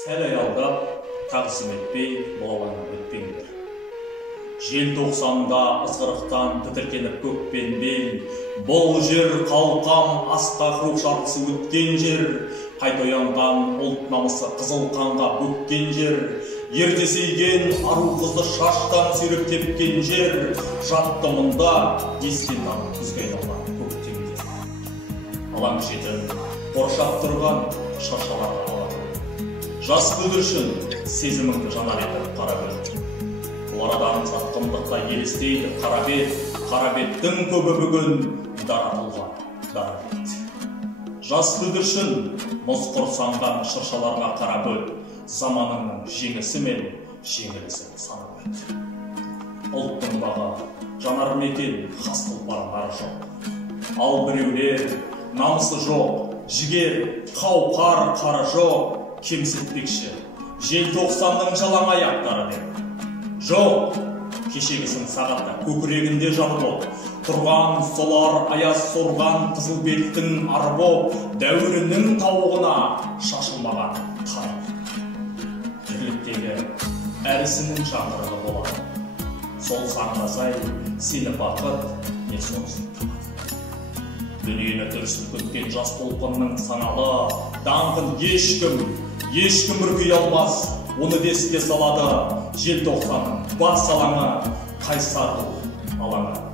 Сәл аялдап, тағзым етпей, бұлаланып өтпеңдер. Желтоқсанда ызғырықтан тітіркеніп көкпен бел, бұл жер қалқам асқақ рух шарқысы өткен жер, қайта оянған ұлт намысы қызыл қанға бөккен жер, ерте сейген ару қызды шаштан сүйреп тепкен жер, жатты мұнда естен танып күзге айналған көктемде. Алаң шетін қоршап тұрған шыршаларға алады. Жас бүлдіршін сезіміңді жанар етіп қара бет. Бұл арадан сатқындықта елестейді қара бет, қара беттің көбі бүгін даратылған дара бет. Жас бүлдіршін мұз құрсанған шыршаларға қара бет, заманыңның жеңісі мен жеңілісі санап өт. Ұлттың бағы жанар мекен хас тұлпарынары жоқ. Ал біреулер намысы жоқ, жігер, қауқар қара жоқ, кемсітпекші, желтоқсанның жалаң аяқтары деп. Жоқ, кешегісін сағатта көкірегінде жар боп, тұрған солар аяз сорған қызыл беттің ар боп, дәуірінің тауығына шашылмаған қара. Тірліктегі әрісінің жаңғырығы болады. Сол саңдасай, сені бақыт, не сонысын табады. Дүниені дүрсін көткен жас толқынның саналы, даңқын ешкім үркей алмас, оны деске салады. Желтоқсанның бас алаңы, қайсар алаңы.